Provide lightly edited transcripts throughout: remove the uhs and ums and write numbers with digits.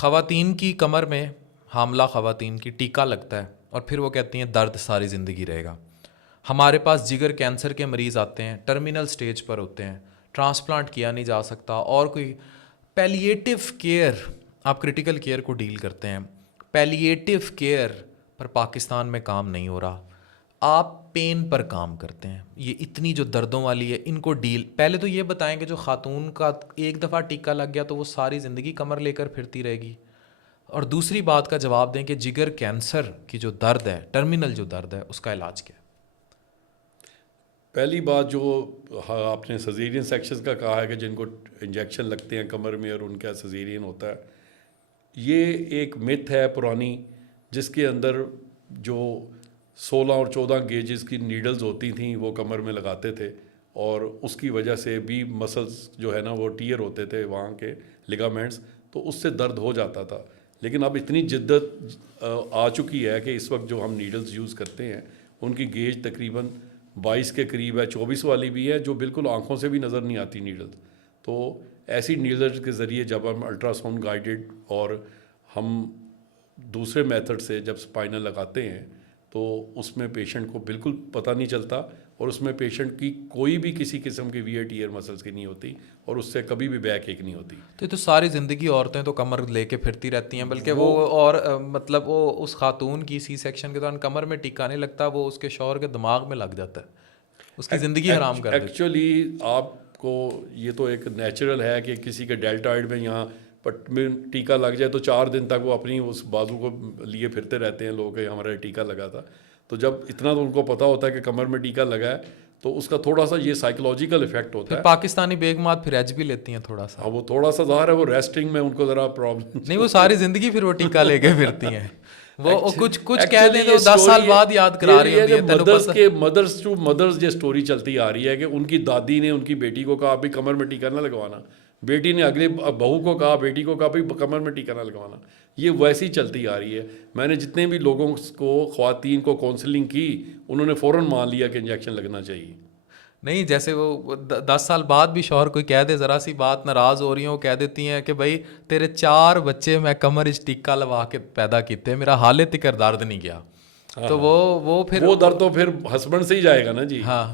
خواتین کی کمر میں، حاملہ خواتین کی ٹیکہ لگتا ہے اور پھر وہ کہتی ہیں درد ساری زندگی رہے گا. ہمارے پاس جگر کینسر کے مریض آتے ہیں، ٹرمینل سٹیج پر ہوتے ہیں، ٹرانسپلانٹ کیا نہیں جا سکتا، اور کوئی پیلیٹیو کیئر. آپ کرٹیکل کیئر کو ڈیل کرتے ہیں، پیلیٹیو کیئر پر پاکستان میں کام نہیں ہو رہا. آپ پین پر کام کرتے ہیں. یہ اتنی جو دردوں والی ہے ان کو ڈیل، پہلے تو یہ بتائیں کہ جو خاتون کا ایک دفعہ ٹیکہ لگ گیا تو وہ ساری زندگی کمر لے کر پھرتی رہے گی. اور دوسری بات کا جواب دیں کہ جگر کینسر کی جو درد ہے، ٹرمینل جو درد ہے، اس کا علاج کیا ہے؟ پہلی بات جو آپ نے سیزیرین سیکشن کا کہا ہے کہ جن کو انجیکشن لگتے ہیں کمر میں اور ان کا سیزیرین ہوتا ہے، یہ ایک متھ ہے پرانی، جس کے اندر جو 16 اور 14 گیجز کی نیڈلز ہوتی تھیں وہ کمر میں لگاتے تھے، اور اس کی وجہ سے بھی مسلز جو ہے نا وہ ٹیئر ہوتے تھے وہاں کے لیگامنٹس، تو اس سے درد ہو جاتا تھا. لیکن اب اتنی جدت آ چکی ہے کہ اس وقت جو ہم نیڈلز یوز کرتے ہیں ان کی گیج تقریباً 22 کے قریب ہے، 24 والی بھی ہے جو بالکل آنکھوں سے بھی نظر نہیں آتی نیڈلز. تو ایسی نیڈلز کے ذریعے جب ہم الٹرا ساؤنڈ گائیڈڈ اور ہم دوسرے میتھڈ سے جب اسپائنل لگاتے ہیں تو اس میں پیشنٹ کو بالکل پتہ نہیں چلتا، اور اس میں پیشنٹ کی کوئی بھی کسی قسم کی ویئر ٹیئر مسلس کی نہیں ہوتی، اور اس سے کبھی بھی بیک ایک نہیں ہوتی. تو ساری زندگی عورتیں تو کمر لے کے پھرتی رہتی ہیں، بلکہ وہ اور مطلب وہ اس خاتون کی سی سیکشن کے دوران کمر میں ٹیکا نہیں لگتا، وہ اس کے شوہر کے دماغ میں لگ جاتا ہے، اس کی زندگی حرام کر دیتا ہے. ایکچولی آپ کو یہ تو ایک نیچرل ہے کہ کسی کے ڈیلٹائڈ میں یہاں پٹ میں ٹیکا لگ جائے تو 4 دن تک وہ اپنی اس بازو کو لیے پھرتے رہتے ہیں لوگ کہ ہمارا ٹیکا لگا تھا. تو جب اتنا تو ان کو پتہ ہوتا ہے کہ کمر میں ٹیکا لگا ہے تو اس کا تھوڑا سا یہ سائیکولوجیکل افیکٹ ہوتا ہے. پاکستانی بیگمات پھر ایج بھی لیتی ہیں تھوڑا سا. ہاں وہ تھوڑا سا ظاہر ہے وہ ریسٹنگ میں ان کو ذرا پرابلم نہیں، وہ ساری زندگی پھر وہ ٹیکا لے کے پھرتی ہیں. وہ کچھ کہہ دیں تو 10 سال بعد یاد کرا رہی ہوتی ہے. مدرس ٹو مدرس یہ سٹوری چلتی آ رہی ہے کہ ان کی دادی نے ان کی بیٹی کو کہا بھی کمر میں ٹیکا نہ لگوانا، بیٹی نے اگلے بہو کو کہا، بیٹی کو کہا بھی کمر میں ٹیکا نہ لگوانا. یہ ویسی چلتی آ رہی ہے. میں نے جتنے بھی لوگوں کو، خواتین کو کاؤنسلنگ کی، انہوں نے فوراً مان لیا کہ انجیکشن لگنا چاہیے. نہیں، جیسے وہ 10 سال بعد بھی شوہر کوئی کہہ دے، ذرا سی بات ناراض ہو رہی ہیں، وہ کہہ دیتی ہیں کہ بھائی تیرے 4 بچے میں کمر اس ٹیکا لوا کے پیدا کیتے، میرا حال تکر درد نہیں گیا. تو وہ پھر وہ درد تو پھر ہسبینڈ سے ہی جائے گا نا جی. ہاں،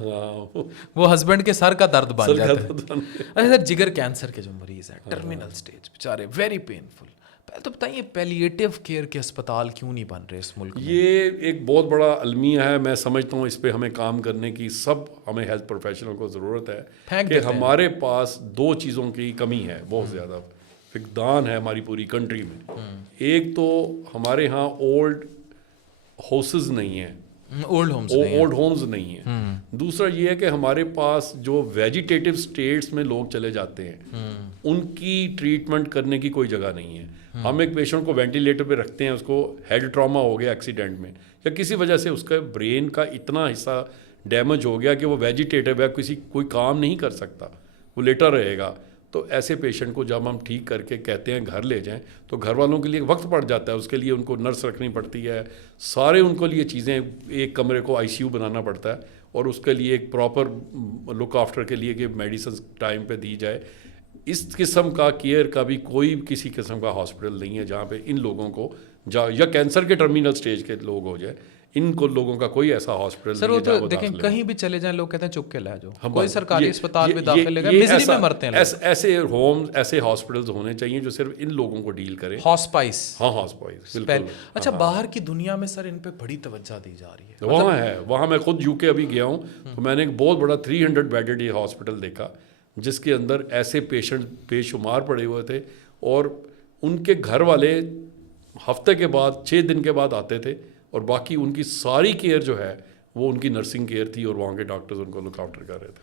وہ ہسبینڈ کے سر کا درد بن جاتا ہے. اچھا سر، جگر کینسر کے جو مریض ہیں ٹرمینل سٹیج، بیچارے ویری پینفل، پہلے تو بتائیے پیلیٹیو کیئر کے اسپتال کیوں نہیں بن رہے اس ملک میں؟ یہ ایک بہت بڑا المیہ ہے. میں سمجھتا ہوں اس پہ ہمیں کام کرنے کی ہمیں ہیلتھ پروفیشنل کو ضرورت ہے کہ ہمارے پاس 2 چیزوں کی کمی ہے بہت زیادہ، فقدان ہے ہماری پوری کنٹری میں. ایک تو ہمارے ہاں اولڈ ہاؤسز نہیں ہیں، اولڈ ہومز نہیں ہیں. دوسرا یہ ہے کہ ہمارے پاس جو ویجیٹیٹو اسٹیٹس میں لوگ چلے جاتے ہیں ان کی ٹریٹمنٹ کرنے کی کوئی جگہ نہیں ہے. ہم ایک پیشنٹ کو وینٹیلیٹر پہ رکھتے ہیں، اس کو ہیڈ ٹراما ہو گیا ایکسیڈنٹ میں یا کسی وجہ سے اس کا برین کا اتنا حصہ ڈیمیج ہو گیا کہ وہ ویجیٹیٹو ہے، کوئی کام نہیں کر سکتا، وہ لیٹا رہے گا. تو ایسے پیشنٹ کو جب ہم ٹھیک کر کے کہتے ہیں گھر لے جائیں تو گھر والوں کے لیے وقت پڑ جاتا ہے. اس کے لیے ان کو نرس رکھنی پڑتی ہے، سارے ان کو لیے چیزیں، ایک کمرے کو ICU بنانا پڑتا ہے، اور اس کے لیے ایک پراپر لک آفٹر کے لیے کہ میڈیسنز ٹائم پہ دی جائے. اس قسم کا کیئر کا بھی کوئی کسی قسم کا ہاسپٹل نہیں ہے جہاں پہ ان لوگوں کو یا کینسر کے ٹرمینل سٹیج کے لوگ ہو جائے، ان کو لوگوں کا کوئی ایسا ہاسپٹل سر. وہ تو دیکھیں کہیں بھی چلے جائیں لوگ کہتے ہیں چپ کے لے جاؤ، کوئی سرکاری اسپتال میں داخل لے گئے مزری میں مرتے ہیں. ایسے ہومز، ایسے ہاسپٹلز ہونے چاہیے جو صرف ان لوگوں کو ڈیل کریں. ہاسپائس. ہاں ہاسپائس بالکل. اچھا، باہر کی دنیا میں سر ان پہ بڑی توجہ دی جا رہی ہے. وہاں ہے، وہاں میں خود UK ابھی گیا ہوں تو میں نے ایک بہت بڑا 300 بیڈڈ یہ ہاسپٹل دیکھا جس کے اندر ایسے پیشنٹ بے شمار پڑے ہوئے تھے، اور ان کے گھر والے ہفتے کے بعد 6 دن کے بعد آتے تھے، اور باقی ان کی ساری کیئر جو ہے وہ ان کی نرسنگ کیئر تھی، اور وہاں کے ڈاکٹرز ان کو لک آفٹر کر رہے تھے.